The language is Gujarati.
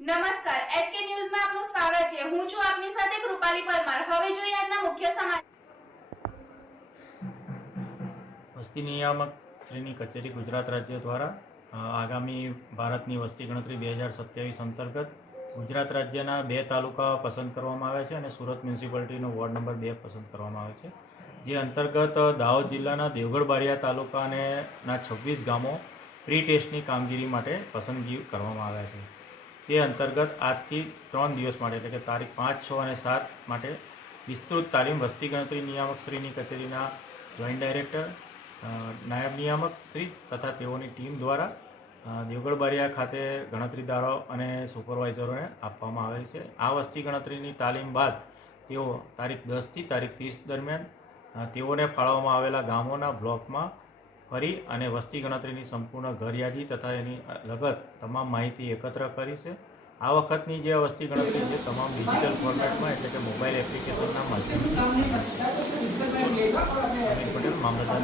નમસ્કાર એચકે ન્યૂઝમાં આપનું સ્વાગત છે. હું છું આપની સાથે કૃપાલી પરમાર. હવે જોઈએ આજના મુખ્ય સમાચાર. વસ્તી નિયામક શ્રીની કચેરી ગુજરાત રાજ્ય દ્વારા આગામી ભારતની વસ્તી ગણતરી બે હજાર સત્યાવીસ અંતર્ગત ગુજરાત રાજ્યના બે તાલુકા પસંદ કરવામાં આવ્યા છે અને સુરત મ્યુનિસિપાલિટીનો વોર્ડ નંબર બે પસંદ કરવામાં આવે છે. જે અંતર્ગત દાહોદ જિલ્લાના દેવગઢ બારિયા તાલુકાને ના છવ્વીસ ગામો પ્રી ટેસ્ટની કામગીરી માટે પસંદગી કરવામાં આવ્યા છે. તે અંતર્ગત આજથી ત્રણ દિવસ માટે, એટલે કે તારીખ પાંચ, છ અને સાત માટે વિસ્તૃત તાલીમ વસ્તી ગણતરી નિયામક શ્રીની કચેરીના જોઈન્ટ ડાયરેક્ટર નાયબ નિયામક શ્રી તથા તેઓની ટીમ દ્વારા દેવગડબારિયા ખાતે ગણતરીદારો અને સુપરવાઇઝરોને આપવામાં આવેલ છે. આ વસ્તી ગણતરીની તાલીમ બાદ તેઓ તારીખ દસથી તારીખ ત્રીસ દરમિયાન તેઓને ફાળવવામાં આવેલા ગામોના બ્લોકમાં ફરી અને વસ્તી ગણતરીની સંપૂર્ણ ઘર યાદી તથા એની લગત તમામ માહિતી એકત્ર કરી છે. આ વખતની જે વસ્તી ગણતરી છે તમામ ડિજિટલ ફોર્મેટમાં એટલે કે મોબાઈલ એપ્લિકેશનના માધ્યમથી. સમીર પટેલ, મામલતદાર.